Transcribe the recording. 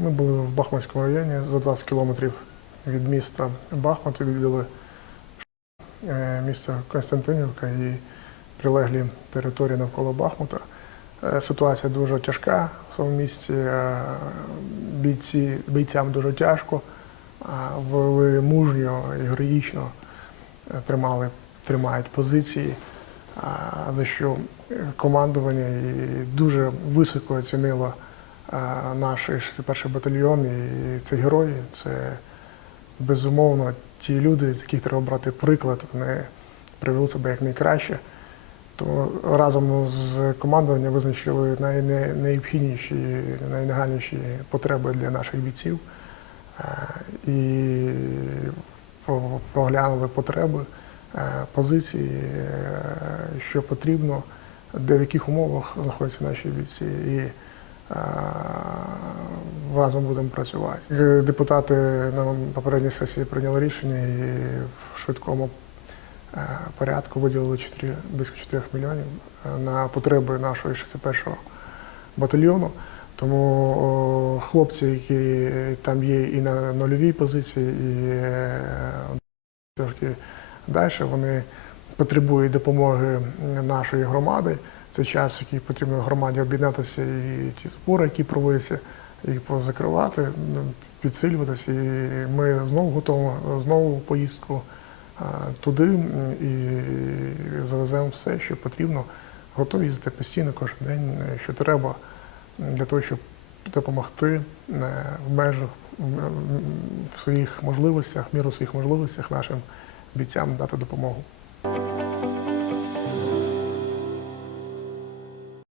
Ми були в Бахмутському районі за 20 кілометрів від міста Бахмут, відвідали е, місто Константинівка і прилеглі території навколо Бахмута. Е, Ситуація дуже тяжка в цьому місті. е, Бійці, бійцям дуже тяжко, вели мужньо і героїчно тримали, тримають позиції, за що командування і дуже високо оцінило наш 61-й батальйон. І це герої, це безумовно ті люди, з яких треба брати приклад. Вони привели себе як найкраще. Тому разом з командуванням визначили найне- найнеобхідніші, найнагальніші потреби для наших бійців і проглянули потреби, позиції, що потрібно, де в яких умовах знаходяться наші бійці. І разом будемо працювати. Е, Депутати на попередній сесії прийняли рішення і в швидкому е, порядку виділили 4, близько 4 мільйонів е, на потреби нашого 61-го батальйону. Тому хлопці, які там є і на нульовій позиції, і е, трошки далі, вони потребують допомоги нашої громади. Це час, який потрібно громаді об'єднатися і ті збори, які проводяться, їх позакривати, ну, підсилюватися. І ми знову готові, знову поїздку туди і завеземо все, що потрібно. Готові їздити постійно кожен день, що треба для того, щоб допомогти е, в межах в своїх можливостях, в міру своїх можливостях нашим бійцям дати допомогу.